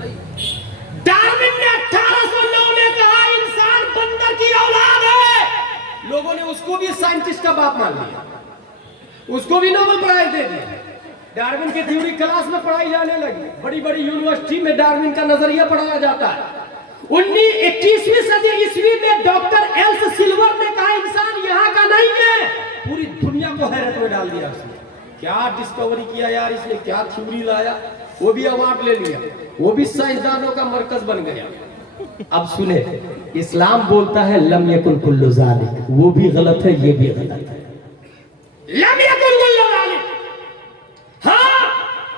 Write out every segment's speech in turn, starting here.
Darwin ने 1809 में कहा इंसान बंदर की औलाद है, लोगों ने उसको भी साइंटिस्ट का बाप मान लिया, उसको भी नोबेल प्राइज दे दिया। डार्विन की थ्योरी क्लास में पढ़ाई जाने लगी, बड़ी बड़ी यूनिवर्सिटी में डार्विन का नजरिया पढ़ाया जाता है। 21वीं सदी ईस्वी में डॉक्टर एल्स सिल्वर ने कहा इंसान यहाँ का नहीं है, पूरी दुनिया को हैरत में डाल दिया उसने। क्या डिस्कवरी किया यार इसने, क्या थ्योरी लाया, वो भी अवार्ड ले लिया, वो भी साइंसदानों का मरकज बन गया। अब सुने, इस्लाम बोलता है लम यकुन कुल्लु ज़ालिक, वो भी गलत है, ये भी गलत है। लम यकुन कुल्लु ज़ालिक, हाँ,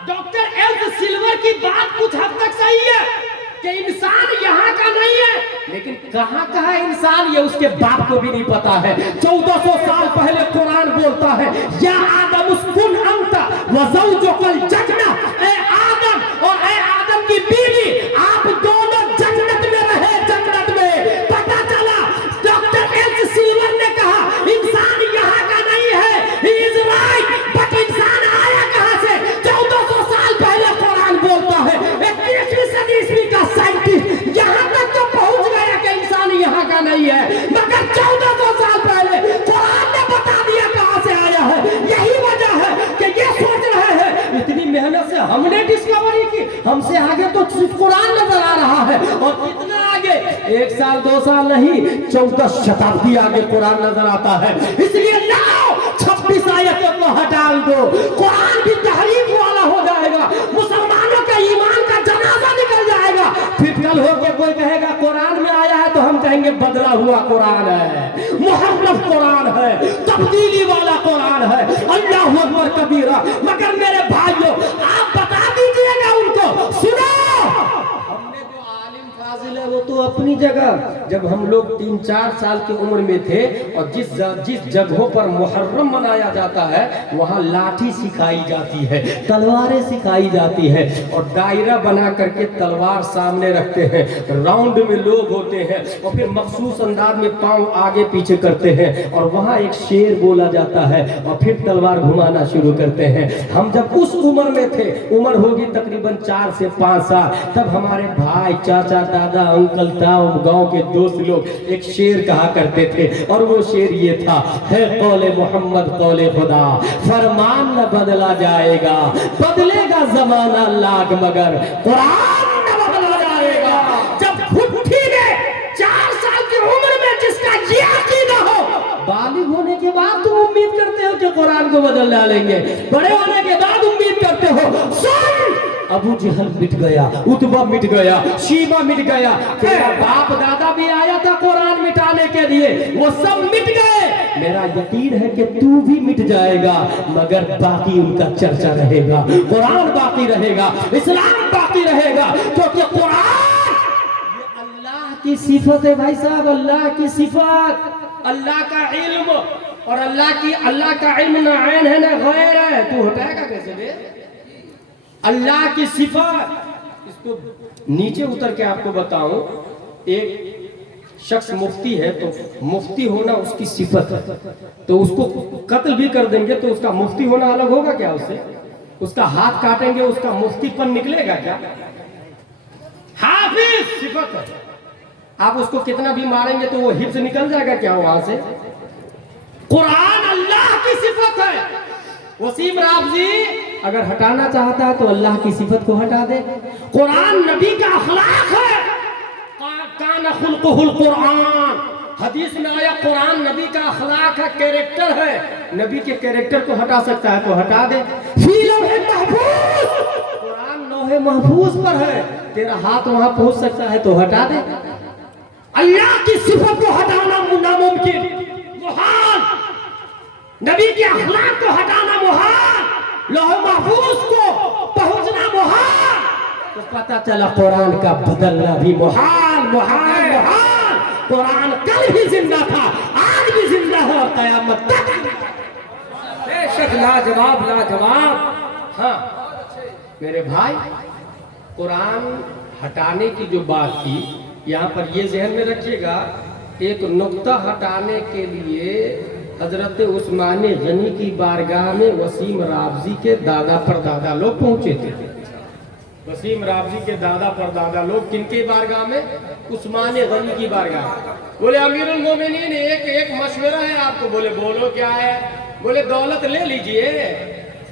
डॉक्टर एल्स सिल्वर की बात कुछ हद तक सही है कि इंसान यहाँ का नहीं है, लेकिन कहाँ का है इंसान ये उसके बाप को भी नहीं पता है। 1400 साल पहले कुरान बोलता है या आदम उस्कुन अंता व ज़ौजुकल जन्नह, ए आदम और ए आदम की बीवी आप दोनों जन्नत में रहे, जन्नत में। पता चला डॉक्टर एल्स सिल्वर ने कहा इंसान यहाँ का नहीं है, he is right, but इंसान आया कहाँ से? 1400 साल पहले कुरान बोलता है। 21वीं सदी ईस्वी का साइंटिस्ट यहाँ तक तो पहुंच गया कि इंसान यहाँ का नहीं है, मगर 1400 साल पहले कुरान ने बता दिया कहाँ से आया है। यही वजह है कि ये सोच रहे हैं इतनी मेहनत से हमने डिस्कवरी की, हमसे आगे तो कुरान नजर आ रहा है, और कितना आगे, 1 साल 2 साल नहीं, 14 शताब्दी आगे कुरान नजर आता है। इसलिए लाओ 26 आयतों को हटा दो, कुरान भी तहरीफ वाला हो जाएगा, मुसलमानों का ईमान का जनाजा निकल जाएगा। फिर कल होके कोई कहेगा कुरान में आया है तो हम कहेंगे बदला हुआ कुरान है, मुहर्रफ कुरान है, तब्दीली वाला कुरान है, अल्लाहु अकबर कबीरा। मगर मेरे भाइयों आप बता दीजिएगा उनको, सुनो, हमने जो आलिम फाजिल है वो तो अपनी जगह, जब हम लोग 3-4 साल की उम्र में थे और जिस जगहों पर मुहर्रम मनाया जाता है वहाँ लाठी सिखाई जाती है, तलवारें सिखाई जाती है, और दायरा बना करके तलवार सामने रखते हैं, राउंड में लोग होते हैं, और फिर मखसूस अंदाज में पांव आगे पीछे करते हैं, और वहाँ एक शेर बोला जाता है, और फिर तलवार घुमाना शुरू करते हैं। हम जब उस उम्र में थे, उम्र होगी तकरीबन 4 से 5 साल, तब हमारे भाई, चाचा, दादा, अंकल, ताऊ, गांव के दोस्त लोग एक शेर कहा करते थे, और वो शेर ये था, है कौले मोहम्मद कौले खुदा, फरमान न बदला जाएगा, बदलेगा जमाना लाख मगर कुरान न बदला जाएगा। जब भुट्टी में 4 साल की उम्र में जिसका ये अकीदा हो, बालिग होने के बाद तुम उम्मीद करते हो कि कुरान को बदल डालेंगे, बड़े होने के बाद उम्मीद करते हो। सुन, अबू जहल मिट गया, उतबा मिट गया, शीबा मिट गया, तेरा बाप दादा भी आया था कुरान मिटाने के लिए, वो सब मिट गए। मेरा यकीन है कि तू भी मिट जाएगा, मगर बाकी उनका चर्चा रहेगा, कुरान बाकी रहेगा, इस्लाम बाकी रहेगा, क्योंकि कुरान ये अल्लाह की सिफत है भाई साहब, अल्लाह की सिफत, अल्लाह का इल्म, और अल्लाह का इल्म ना ऐन है ना गैर है। तू हटाएगा कैसे बे? अल्लाह की सिफत। इसको नीचे उतर के आपको बताऊं, एक शख्स मुफ्ती है तो मुफ्ती होना उसकी सिफत है, तो उसको कत्ल भी कर देंगे तो उसका मुफ्ती होना अलग होगा क्या? उससे उसका हाथ काटेंगे उसका मुफ्तीपन निकलेगा क्या? हाफिज सिफत है, आप उसको कितना भी मारेंगे तो वो हिफ्ज निकल जाएगा क्या वहां से? कुरान अल्लाह की सिफत है। वसीम राबजी अगर हटाना चाहता है तो अल्लाह की सिफत को हटा दे। कुरान नबी का अखलाक है, कान खुल्कुहुल कुरान, हदीस में आया कुरान नबी का अखलाक है, कैरेक्टर है। नबी के कैरेक्टर को हटा सकता है तो हटा दे। कुरान लौहे महफूज पर है, तेरा हाथ वहां पहुंच सकता है तो हटा दे। अल्लाह की सिफत को हटाना नामुमकिन, मुहाल। नबी के अखलाक को हटाना मुहाल, लौह महफूज को पहुंचना मुहाल, तो पता चला कुरान का बदलना भी मुहाल, मुहाल, मुहाल। कुरान कल भी जिंदा था, आज भी जिंदा है और कयामत तक। बेशक लाजवाब, लाजवाब। हाँ मेरे भाई, कुरान हटाने की जो बात की, यहाँ पर ये ज़हन में रखिएगा, एक नुक्ता हटाने के लिए हजरत उस्मान गनी की बारगाह में वसीम राबजी के दादा परदादा लोग पहुंचे थे। वसीम राबजी के दादा परदादा लोग किनके बारगाह में? उस्मान गनी की बारगाह में। बोले अमीरुल मोमिनीन एक मशवरा है आपको। बोले बोलो क्या है? बोले दौलत ले लीजिए,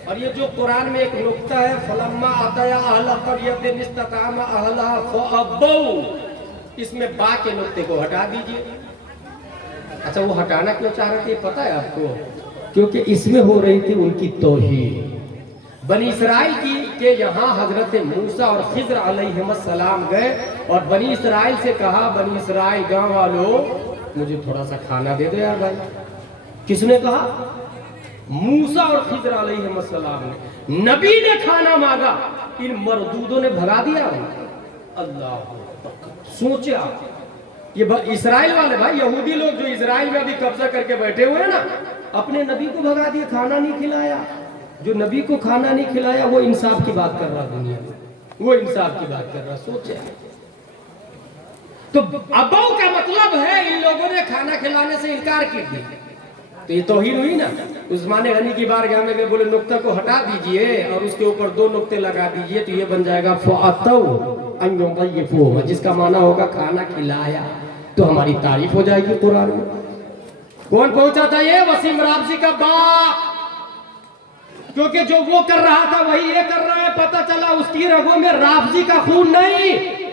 और ये जो कुरान में एक नुक्ता है, फलम्मा अतया अहला क़र्यतिन इस्ततामा अहलहा फअब्बौ, इसमें बा के नुक्ते को हटा दीजिए। अच्छा, वो हटाना क्यों चाह रहे थे पता है आपको? क्योंकि इसमें हो रही थी उनकी तौहीन। बनी इसराइल की के यहाँ हजरत मूसा और खिज़्र अलैहिस्सलाम गए और बनी इसराइल से कहा, बनी इसराइल गांव वालों मुझे थोड़ा सा खाना दे दो यार भाई। किसने कहा? मूसा और खिज़्र अलैहिस्सलाम ने। नबी ने खाना मांगा, इन मरदूदों ने भगा दिया। अल्लाह, सोचे आप, ये इसराइल वाले भाई, यहूदी लोग जो इसराइल में अभी कब्जा करके बैठे हुए हैं ना, अपने नबी को भगा दिए, खाना नहीं खिलाया। जो नबी को खाना नहीं खिलाया वो इंसाफ की बात कर रहा दुनिया में, वो इंसाफ की बात कर रहा। सोचे तो अबौ का मतलब है इन लोगों ने खाना खिलाने से इनकार की थी, तो ये तौहीन हुई ना। उस्मान गनी की बारगाह में बोले नुक्ता को हटा दीजिए और उसके ऊपर 2 नुक्ते लगा दीजिए, तो ये बन जाएगा फ़अतौ अन युज़य्यिफ़ूह, जिसका माना होगा खाना खिलाया, तो हमारी तारीफ हो जाएगी कुरान में। कौन पहुंचा था ये? वसीम राबजी का बाप। क्योंकि जो वो कर रहा था वही ये कर रहा है। पता चला उसकी रगों में राबजी का खून नहीं,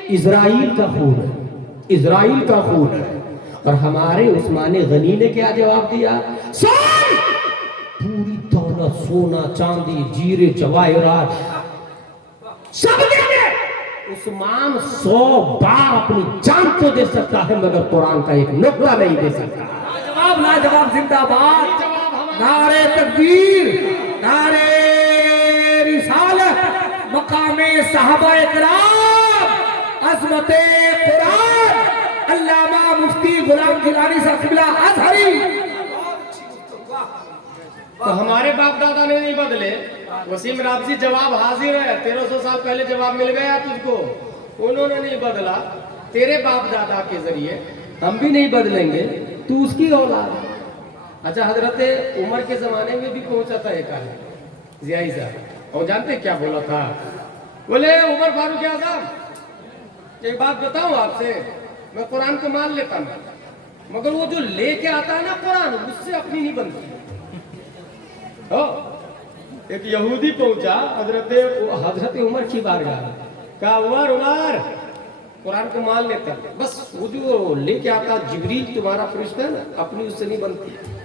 इजराइल का खून है, इजराइल का खून है। और हमारे उस्मान गनी ने क्या जवाब दिया? पूरी दौलत, सोना चांदी, जीरे जवाहरात सब दे दे। उस्मान 100 बार अपनी जान तो दे सकता है, मगर कुरान का एक नुक्ता नहीं दे सकता। लाजवाब, लाजवाब, जिंदाबाद, नारे तकबीर, नारे रिसालत, मकामे सहाबाए किराम, अज़मते कुरान, अल्लामा मुफ्ती गुलाम गिलानी साहब क़िबला अज़हरी। तो हमारे बाप दादा ने नहीं बदले। वसीम राबजी जवाब हाजिर है, 1300 साल पहले जवाब मिल गया तुझको, उन्होंने नहीं बदला। तेरे बाप दादा के जरिए हम भी नहीं बदलेंगे, तू उसकी औलाद है। अच्छा, हजरत उमर के जमाने में भी पहुंचा था एक आदमी ज़ियाई साहब, और जानते क्या बोला था? बोले उमर फारूक आज़म, एक बात बताऊं आपसे, मैं कुरान को मान लेता हूं, मगर वो जो लेके आता है ना कुरान, उससे अपनी नहीं बनती। एक यहूदी पहुंचा हजरत उमर की बारगाह, कहा उमर उमर कुरान को मान लेता, बस वो जो लेके आता जिब्रील तुम्हारा फरिश्ता है ना, अपनी उससे नहीं बनती।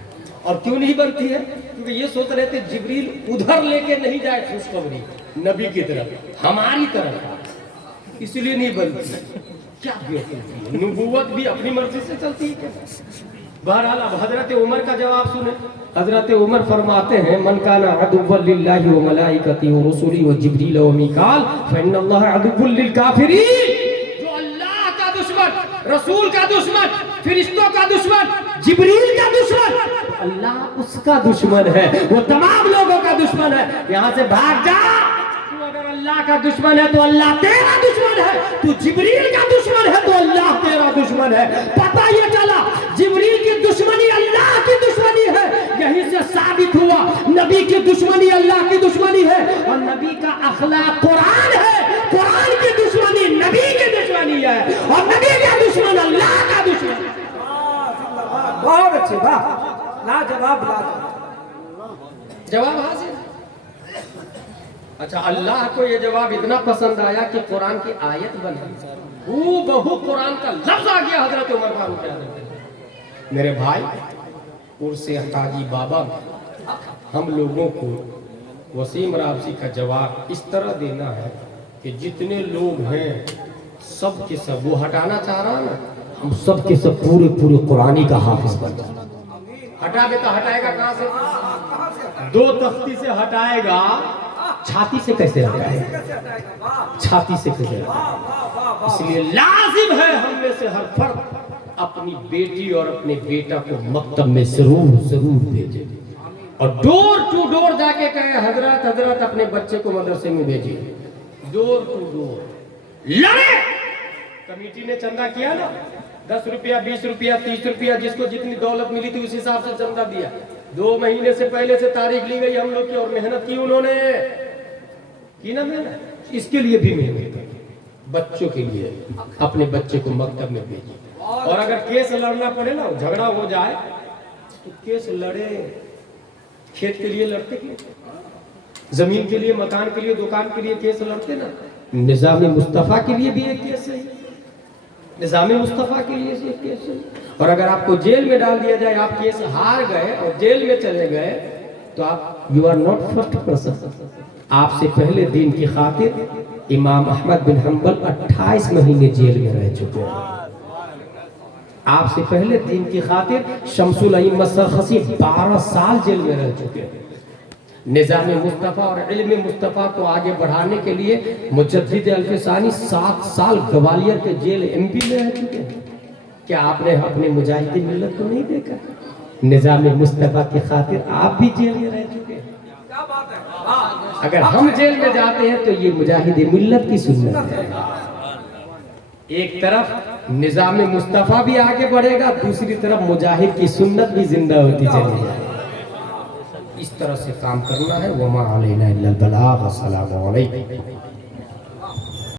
और क्यों नहीं बनती है? क्योंकि ये सोच रहे थे जिब्रील उधर लेके नहीं जाए खुशखबरी नबी की तरफ, हमारी तरफ, इसलिए नहीं बनती। क्या बेवकूफी है, नबूवत भी अपनी मर्जी से चलती है क्या? बहरहाल अब हजरत उमर का जवाब सुने। हजरत उमर फरमाते हैं, मन काना अदुव्वन लिल्लाहि व मलाइकतिही व रुसुलिही व जिब्रील व मीकाल फइन्नल्लाह अदुव्वुन लिल काफिरीन। जो अल्लाह का दुश्मन, रसूल का दुश्मन, फरिश्तों का दुश्मन, जिब्रील का दुश्मन, अल्लाह उसका दुश्मन है, वो तमाम लोगों का दुश्मन है। यहाँ से भाग जा। तू अगर अल्लाह का दुश्मन है तो अल्लाह तेरा दुश्मन है, तू जिब्रील का दुश्मन है तो अल्लाह तेरा दुश्मन है। पता ये चला जिब्रील की दुश्मनी अल्लाह की दुश्मनी है, यहीं से साबित हुआ नबी की दुश्मनी अल्लाह की दुश्मनी है, और नबी का अखलाक कुरान है, कुरान की दुश्मनी नबी की दुश्मनी है, और नबी का दुश्मन अल्लाह का दुश्मन। बहुत अच्छे, वाह, लाजवाब, लाजवाब, जवाब हाजिर। अच्छा, अल्लाह को ये जवाब इतना पसंद आया कि कुरान की आयत बनी, वो बहु कुरान का लफ्ज आ गया हजरत उमर फारूक आज़म। मेरे भाई उर्से हाजी बाबा, हम लोगों को वसीम राबजी का जवाब इस तरह देना है कि जितने लोग हैं सब के सब, वो हटाना चाह रहा ना, हम सब के सब पूरे पूरे कुरानी का हाफिज बन जाए। हटा दे तो हटाएगा कहाँ से? 2 तख्ती से हटाएगा, छाती से कैसे हटाएगा? छाती से कैसे हटाएगा? इसलिए लाजिम है हम में से हर फर्द अपनी बेटी और अपने बेटा को मकतब में जरूर जरूर भेजे, और डोर टू डोर जाके कहे हजरत हजरत अपने बच्चे को मदरसे में भेजिए, डोर टू डोर लड़े। कमेटी ने चंदा किया ना, 10 रुपया, 20 रुपया, 30 रुपया, जिसको जितनी दौलत मिली थी उस हिसाब से चंदा दिया। 2 महीने से पहले से तारीख ली गई हम लोग की, और मेहनत की उन्होंने, की ना मेहनत। اس کے لیے بھی محنت کریں، بچوں کے لیے اپنے بچے کو مکتب میں بھیجیں، اور اگر کیس لڑنا پڑے نا، جھگڑا ہو جائے تو کیس لڑے، کھیت کے لیے لڑتے کہ زمین کے لیے، مکان کے لیے، دکان کے لیے کیس لڑتے نا، نظام مصطفیٰ کے لیے بھی ایک کیس ہے، نظام مصطفیٰ کے لیے ایک کیس ہے۔ اور اگر آپ کو جیل میں ڈال دیا جائے، آپ کیس ہار گئے اور جیل میں چلے گئے، تو آپ you are not first person. آپ سے پہلے دین کی خاطر امام احمد بن حنبل 28 مہینے جیل میں رہ چکے ہیں، آپ سے پہلے دین کی خاطر شمس الائمہ سرخسی 12 سال جیل میں رہ چکے ہیں۔ نظام مصطفیٰ اور علم مصطفیٰ کو آگے بڑھانے کے لیے مجدد الفسانی 7 سال گوالیئر کے جیل ایم پی میں رہ چکے ہیں۔ کیا آپ نے اپنے مجاہد ملت کو نہیں دیکھا؟ نظام مصطفیٰ کی خاطر آپ بھی جیل میں رہ چکے ہیں۔ کیا بات ہے، واہ، اگر ہم جیل میں جاتے ہیں تو یہ مجاہد ملت کی سنت ہے۔ ایک طرف نظام مصطفیٰ بھی آگے بڑھے گا، دوسری طرف مجاہد کی سنت بھی زندہ ہوتی چلی جائے گی۔ اس طرح سے کام کرنا ہے۔ وما علینا الا البلاغ۔ السلام علیکم۔